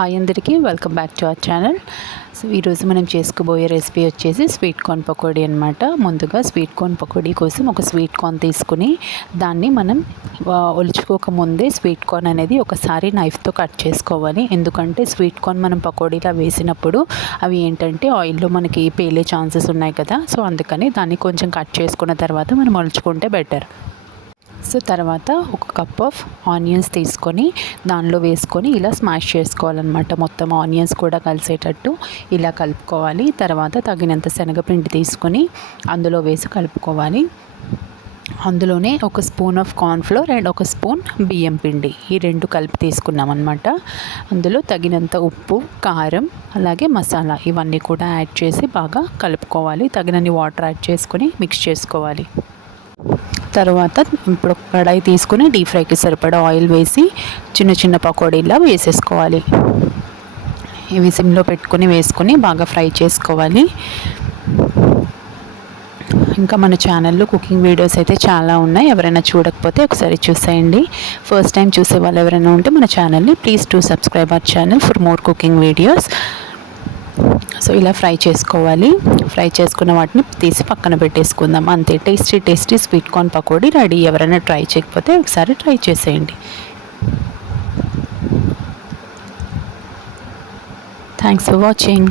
Hi అందరికీ welcome back to our channel. So ఈరోజు మనం చేసుకోబోయే రెసిపీ వచ్చేసి స్వీట్ కార్న్ పకోడీ అనమాట ముందుగా స్వీట్ కార్న్ పకోడీ కోసం ఒక స్వీట్ కార్న్ తీసుకుని దాన్ని మనం ఒలుచుకోకముందే ఒలుచుకోక ముందే స్వీట్ కార్న్ అనేది ఒకసారి నైఫ్తో కట్ చేసుకోవాలి. ఎందుకంటే స్వీట్ కార్న్ మనం పకోడీలా వేసినప్పుడు అవి ఏంటంటే ఆయిల్లో మనకి పేలే ఛాన్సెస్ ఉన్నాయి కదా. సో అందుకని దాన్ని కొంచెం కట్ చేసుకున్న తర్వాత మనం ఒలుచుకుంటే బెటర్. సో తర్వాత ఒక కప్ ఆఫ్ ఆనియన్స్ తీసుకొని దానిలో వేసుకొని ఇలా స్మాష్ చేసుకోవాలన్నమాట. మొత్తం ఆనియన్స్ కూడా కలిసేటట్టు ఇలా కలుపుకోవాలి. తర్వాత తగినంత శనగపిండి తీసుకొని అందులో వేసి కలుపుకోవాలి. అందులోనే ఒక స్పూన్ ఆఫ్ కార్న్ఫ్లోర్ అండ్ ఒక స్పూన్ బియ్యం పిండి ఈ రెండు కలిపి తీసుకున్నాం అనమాట అందులో తగినంత ఉప్పు కారం అలాగే మసాలా ఇవన్నీ కూడా యాడ్ చేసి బాగా కలుపుకోవాలి. తగినన్ని వాటర్ యాడ్ చేసుకొని మిక్స్ చేసుకోవాలి. తర్వాత ఇప్పుడు కడాయి తీసుకుని డీప్ ఫ్రైకి సరిపడా ఆయిల్ వేసి చిన్న చిన్న పకోడీలా వేసేసుకోవాలి. ఇవి సిమ్లో పెట్టుకొని వేసుకొని బాగా ఫ్రై చేసుకోవాలి. ఇంకా మన ఛానల్లో కుకింగ్ వీడియోస్ అయితే చాలా ఉన్నాయి. ఎవరైనా చూడకపోతే ఒకసారి చూసేయండి. ఫస్ట్ టైం చూసే వాళ్ళు ఎవరైనా ఉంటే మన ఛానల్ని please to subscribe our channel for more cooking videos. So ఇలా ఫ్రై చేసుకోవాలి. ఫ్రై చేసుకున్న వాటిని తీసి పక్కన పెట్టేసుకుందాం. అంతే tasty tasty sweet corn pakodi ready. ఎవరైనా ట్రై చేయకపోతే ఒకసారి ట్రై చేసేయండి. Thanks for watching